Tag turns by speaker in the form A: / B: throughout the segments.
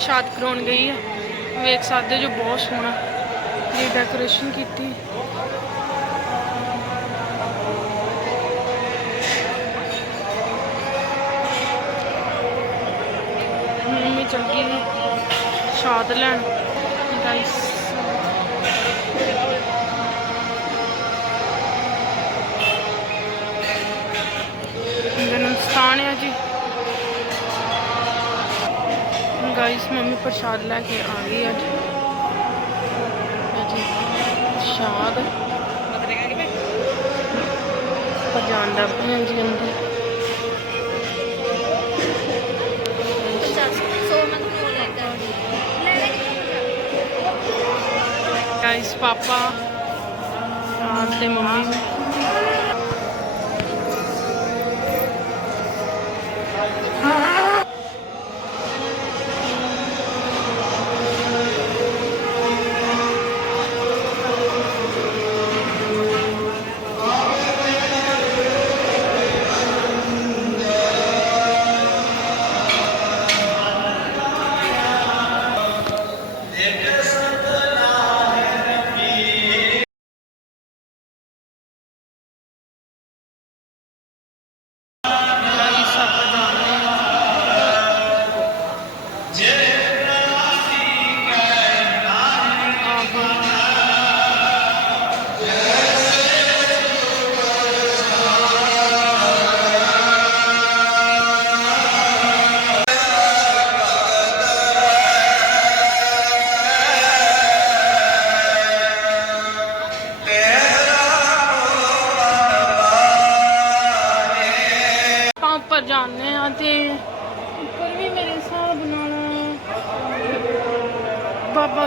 A: ਪ੍ਰਸ਼ਾਦ ਕਰਾਉਣ ਗਈ ਆ ਵੇਖ ਸਕਦੇ ਜੋ ਬਹੁਤ ਸੋਹਣਾ ਇਹ ਡੈਕੋਰੇਸ਼ਨ ਕੀਤੀ ਮੰਮੀ ਚਲ ਗਈ ਪ੍ਰਸ਼ਾਦ ਲੈਣ ਗਾਈਸ ਮੰਮੀ ਪ੍ਰਸ਼ਾਦ ਲੈ ਕੇ ਆ ਗਈ ਅੱਜ। ਜੀ ਪ੍ਰਸ਼ਾਦ। ਪਰ ਜਾਂਦਾ ਪਿਆ ਜੀ ਅੰਦਰ ਗਾਈਸ ਪਾਪਾ ਤੇ ਮੰਮੀ।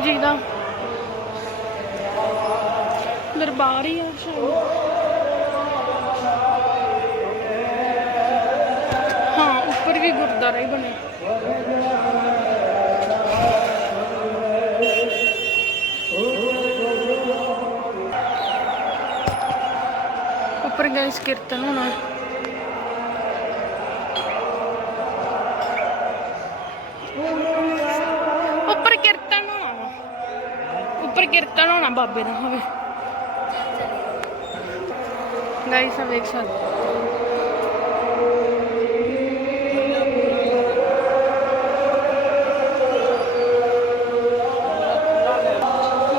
A: ਜੀ ਦਾ। ਦਰਬਾਰ ਹੀ ਆ, ਸ਼ਾਇਦ। ਹਾਂ, ਉੱਪਰ ਵੀ ਗੁਰਦੁਆਰਾ ਹੀ ਬਣਿਆ। ਉੱਪਰ ਗਾਇਸ ਕੀਰਤਨ ਹੋਣਾ ਉੱਪਰ ਕੀਰਤਨ ਹੋਣਾ ਵਾ। ਉੱਪਰ ਕੀਰਤਨ ਹੋਣਾ ਬਾਬੇ ਦਾ, ਹੋਵੇ। ਗਾਈਸ ਆ ਵੇਖ ਸਕਦੇ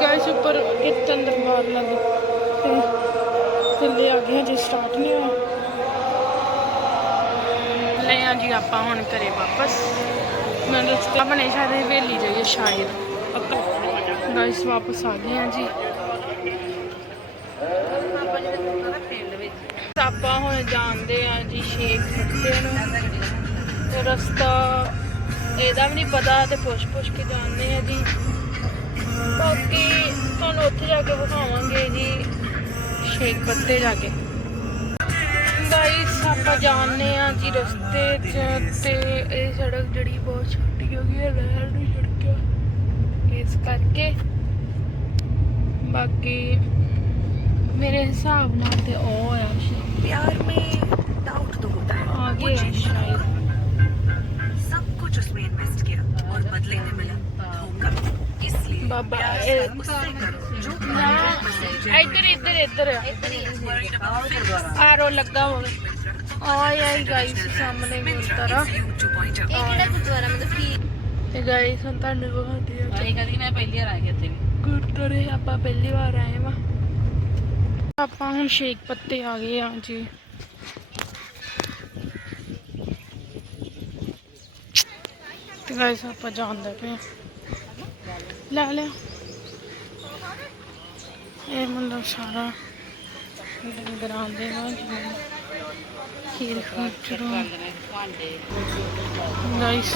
A: ਗਾਈਸ ਉੱਪਰ ਕੀਰਤਨ ਦਰਬਾਰ ਲੱਗ ਤੇ ਥੱਲੇ ਆ ਗਏ ਜੇ ਸਟਾਰਟ ਨਹੀਂ ਹੋਇਆ। ਲੈ ਆ ਜੀ, ਆਪਾਂ ਹੁਣ ਕਰੇ ਵਾਪਸ। ਮੈਂ ਰਸਤਾ ਬਣੇ ਸ਼ਾਇਦ ਹਵੇਲੀ ਜਾਈਏ, ਸ਼ਾਇਦ। ਗਾਇਸ ਵਾਪਸ ਆ ਗਏ ਆ ਜੀ। ਆਪਾਂ ਹੁਣ ਜਾਣਦੇ ਆ ਜੀ ਸ਼ੇਖ ਖੱਤੇ ਨੂੰ। ਰਸਤਾ ਇਹਦਾ ਵੀ ਨਹੀਂ ਪਤਾ ਤੇ ਪੁੱਛ ਪੁੱਛ ਕੇ ਜਾਣਦੇ ਆ ਜੀ। ਬਾਕੀ ਤੁਹਾਨੂੰ ਉੱਥੇ ਜਾ ਕੇ ਵਿਖਾਵਾਂਗੇ ਜੀ, ਸ਼ੇਖ ਪੱਤੇ ਜਾ ਕੇ। ਗਾਈਸ ਆਪਾਂ ਜਾਣਦੇ ਆ ਜੀ ਰਸਤੇ 'ਚ ਤੇ ਇਹ ਸੜਕ ਜਿਹੜੀ ਬਹੁਤ ਛੋਟੀ ਹੋ ਗਈ ਹੈ, ਰਹਿਣ ਨੂੰ इस करके बाकी मेरे हिसाब ना तो ओ
B: प्यार में डाउट तो होता है। आगे
A: शायद
B: सब कुछ उसमें इन्वेस्ट किया और बदले में मिला इसलिए
A: बाबा इधर इधर इधर आरो
B: लगा हुआ और यही
C: गाइस सामने में उतरा और
A: ਤੇ ਗਾਈਸ ਹੁਣ ਤੁਹਾਨੂੰ ਵਿਖਾਉਂਦੇ ਆ
D: ਆਈ ਕਦੀ ਮੈਂ ਪਹਿਲੀ ਵਾਰ ਆ ਗਿਆ ਇੱਥੇ ਵੀ।
A: ਗੁਰਦੁਆਰੇ ਆਪਾਂ ਪਹਿਲੀ ਵਾਰ ਆਏ ਵਾ। ਆਪਾਂ ਹੁਣ ਸ਼ੇਕ ਪੱਤੇ ਆ ਗਏ ਆ ਜੀ। ਤੇ ਗਾਇਸ ਆਪਾਂ ਜਾਂਦੇ ਪਏ ਆਂ। ਲੈ ਲਿਆ। ਇਹ ਮਤਲਬ ਸਾਰਾ ਡੰਗਰਾਂ ਦੇ ਨਾਲ ਖੀਰ ਖਾਚਰੂ
D: ਭਾਂਡੇ।
A: ਨਾਈਸ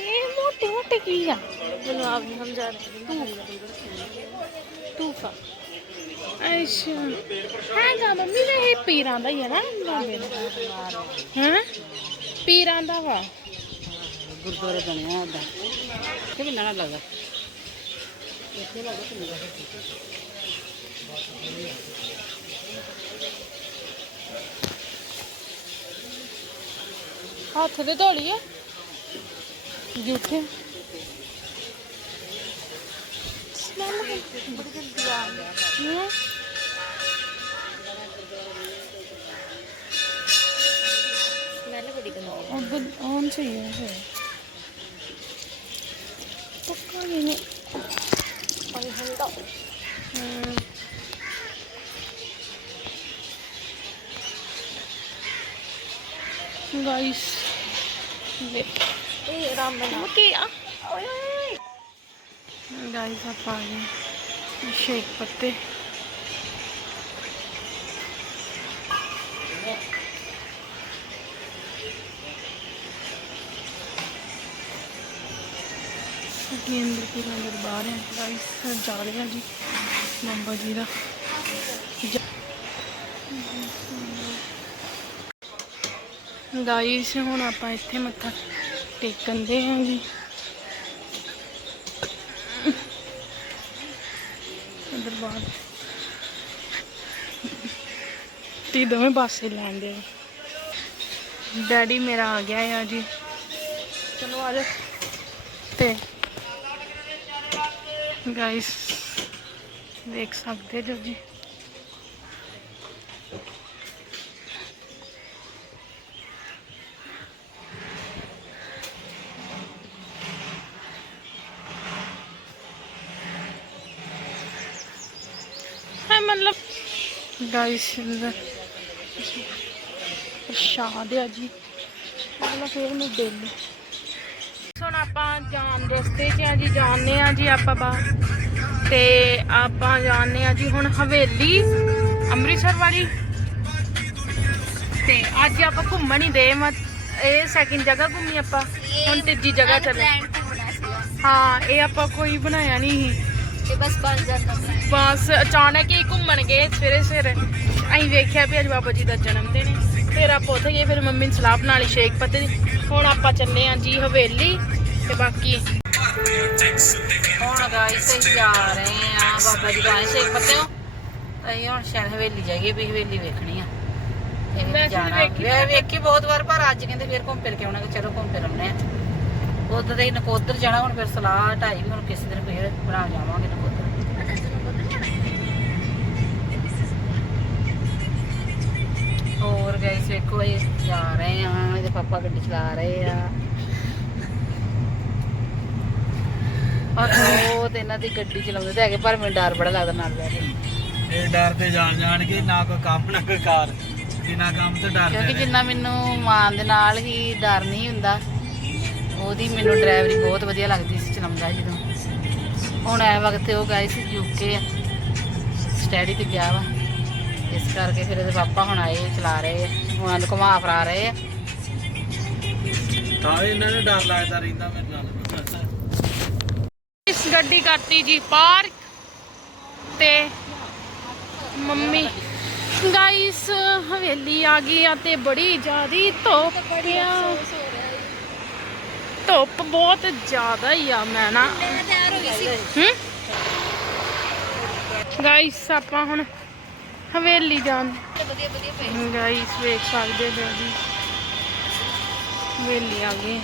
D: ਇਹ
A: ਮੋਟੇ ਮੋਟੇ ਕੀ ਆ? ਮੈਨੂੰ ਆਪ ਨਹੀਂ ਸਮਝ ਆ ਰਿਹਾ। ਤੂਫਾ ਅੱਛਾ। ਹੈਗਾ ਮੰਮੀ ਨੇ ਇਹ ਪੀਰਾਂ ਦਾ ਹੀ ਹੈ ਨਾ, ਬਾਬੇ ਦਾ। ਹਾਂ? ਪੀਰਾਂ ਦਾ ਵਾ।
D: ਗੁਰਦੁਆਰਾ ਬਣਿਆ ਉਹਦਾ ਕਿ ਨਾ ਲੱਗਾ
A: ਹੱਥ ਦੇ ਧੋਲੀ ਆ ਜੂਠੇ ਸਮੈਲ ਬੜੀ ਜਲਦੀ ਆ ਰਹੀ ਹੈ
C: ਸਮੈਲ ਬੜੀ ਗੰਦੀ
A: ਉਧਰ ਆਨ Hmm. Guys. Hindi. Eh, ramen
C: na. Okay.
A: Guys, are
C: yun? Shake pati.
A: ਕੀ ਅੰਦਰ ਕੀ ਬਾਹਰ ਹੈ ਗਾਇਸ ਜਾ ਰਹੇ ਹਾਂ ਜੀ ਮੰਬਾ ਜੀ ਦਾ। ਗਾਇਸ ਹੁਣ ਆਪਾਂ ਇੱਥੇ ਮੱਥਾ ਟੇਕਣ ਦੇ ਹਾਂ ਜੀ। ਅੰਦਰ ਬਾਹਰ। ਤੀ ਦੋਵੇਂ ਪਾਸੇ ਲਾਉਂਦੇ ਆ। ਡੈਡੀ ਮੇਰਾ ਆ ਗਿਆ ਆ ਜੀ। ਚਲੋ ਆ ਜਾ। ਤੇ ਗਾਇਸ ਦੇਖ ਸਕਦੇ ਜੋ ਜੀ ਹੈ ਮਤਲਬ ਗਾਇਸ ਪ੍ਰਸ਼ਾਦ ਆ ਜੀ ਮਤਲਬ ਫਿਰ ਨੂੰ ਡੇਲੀ ਹੁਣ ਆਪਾਂ ਜਾਣ ਰਸਤੇ 'ਚ ਆ ਜੀ ਜਾਣਦੇ ਆ ਜੀ ਆਪਾਂ ਬਾ ਤੇ ਆਪਾਂ ਜਾਣਦੇ ਆ ਜੀ ਹੁਣ ਹਵੇਲੀ ਅੰਮ੍ਰਿਤਸਰ ਵਾਲੀ। ਤੇ ਅੱਜ ਆਪਾਂ ਘੁੰਮਣ ਹੀ ਦੇ ਮਤ ਇਹ ਸੈਕਿੰਡ ਜਗ੍ਹਾ ਘੁੰਮੀ ਆਪਾਂ। ਹੁਣ ਤੀਜੀ ਜਗ੍ਹਾ ਚੱਲੇ। ਹਾਂ ਇਹ ਆਪਾਂ ਕੋਈ ਬਣਾਇਆ ਨਹੀਂ ਸੀ।
C: ਤੇ ਬਸ ਬਣ ਜਾਂਦਾ।
A: ਬਸ ਅਚਾਨਕ ਹੀ ਘੁੰਮਣ ਗਏ ਸਵੇਰੇ ਸਵੇਰੇ। ਅਸੀਂ ਵੇਖਿਆ ਵੀ ਅੱਜ ਬਾਬਾ ਜੀ ਦਾ ਜਨਮ ਦਿਨ ਹੈ। ਫਿਰ ਆਪਾਂ ਉੱਥੇ ਗਏ ਫਿਰ ਮੰਮੀ ਨੇ ਸਲਾਹ ਬਣਾ ਲਈ ਸ਼ੇਕ ਪੱਤੇ ਦੀ। ਹੁਣ ਆਪਾਂ ਚੱਲੇ ਆਂ ਜੀ ਹਵੇਲੀ। ਤੇ ਬਾਕੀ
D: ਹੁਣ ਗਾਇਸ ਅਸੀਂ ਜਾ ਰਹੇ ਆ ਬਾਬਾ ਜੀ ਦਾ ਸ਼ੇਖ ਪੱਤੇ ਹੋ? ਅਸੀਂ ਹੁਣ ਸ਼ਾਇਦ ਹਵੇਲੀ ਜਾਈਏ ਵੀ ਹਵੇਲੀ ਵੇਖਣੀ ਆ। ਜਾਣਾ।
A: ਵੇਖੀ
D: ਬਹੁਤ ਵਾਰ ਪਰ ਅੱਜ ਕਹਿੰਦੇ ਫਿਰ ਘੁੰਮ ਫਿਰ ਕੇ ਆਉਣਾ ਚਲੋ ਘੁੰਮ ਫਿਰ ਆਉਣੇ ਆ ਉਧਰ ਦੇ ਨਕੋਦਰ ਜਾਣਾ ਹੁਣ ਫਿਰ ਸਲਾਹ ਢਾਈ ਵੀ ਹੁਣ ਕਿਸੇ ਦਿਨ ਫਿਰ ਬਣਾ ਜਾਵਾਂਗੇ ਨਕੋਦਰ। ਹੋਰ ਗਾਇਸ ਵੇਖੋ ਇਹ ਜਾ ਰਹੇ ਆ ਇਹਦੇ ਪਾਪਾ ਗੱਡੀ ਚਲਾ ਰਹੇ ਆ। ਔਰ ਉਹ ਤੇ ਇਹਨਾਂ ਦੀ ਗੱਡੀ ਚਲਾਉਂਦੇ ਤੇ ਹੈਗੇ ਪਰ ਮੈਨੂੰ ਡਰ ਬੜਾ ਲੱਗਦਾ ਨਾਲ ਬਹਿ ਕੇ।
E: ਇਹ ਡਰ ਤੇ ਜਾਣ ਜਾਣ ਕੇ ਨਾ ਕੋਈ ਕੰਮ ਨਾ ਕੋਈ ਕਾਰ। ਬਿਨਾ ਕੰਮ ਤੋਂ ਡਰਦੇ
D: ਕਿਉਂਕਿ ਜਿੰਨਾ ਮੈਨੂੰ ਮਾਂ ਦੇ ਨਾਲ ਹੀ ਡਰ ਨਹੀਂ ਹੁੰਦਾ ਉਹਦੀ ਮੈਨੂੰ ਡਰਾਈਵਰੀ ਬਹੁਤ ਵਧੀਆ ਲੱਗਦੀ ਸੀ ਚਲਾਉਂਦਾ ਜਦੋਂ। ਹੁਣ ਐ ਵਕਤ ਉਹ ਗਾਇਸ ਯੂਕੇ ਆ। ਸਟੱਡੀ ਤੇ ਗਿਆ ਵਾ। ਇਸ ਕਰਕੇ ਫਿਰ ਇਹਦੇ ਪਾਪਾ ਹੁਣ ਆਏ ਚਲਾ ਰਹੇ ਆ। ਉਹਨਾਂ ਨੂੰ ਘੁਮਾ ਫਰਾ ਰਹੇ ਆ।
E: ਤਾਂ ਇਹਨਾਂ ਨੂੰ ਡਰ ਲੱਗਦਾ ਰਹਿੰਦਾ ਮੇਰੇ ਨਾਲ।
A: ਗੱਡੀ ਕਰਤੀ ਜੀ ਪਾਰਕ ਤੇ ਮੰਮੀ ਗਾਈਸ ਹਵੇਲੀ ਆ ਗਈ ਆ ਤੇ ਬੜੀ ਜ਼ਿਆਦੀ ਧੁੱਪ ਆ। ਧੁੱਪ ਬਹੁਤ ਜ਼ਿਆਦਾ ਹੀ ਆ ਮੈਂ ਨਾ।
C: ਹੋ? ਗਈ ਸੀ
A: ਗਾਈਸ ਆਪਾਂ ਹੁਣ ਹਵੇਲੀ ਜਾਣ।
C: ਤੇ
A: ਗਾਈਸ ਵੇਖ ਸਕਦੇ ਹੋ ਜੀ। ਹਵੇਲੀ ਆ ਗਏ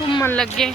A: ਘੁੰਮਣ ਲੱਗੇ।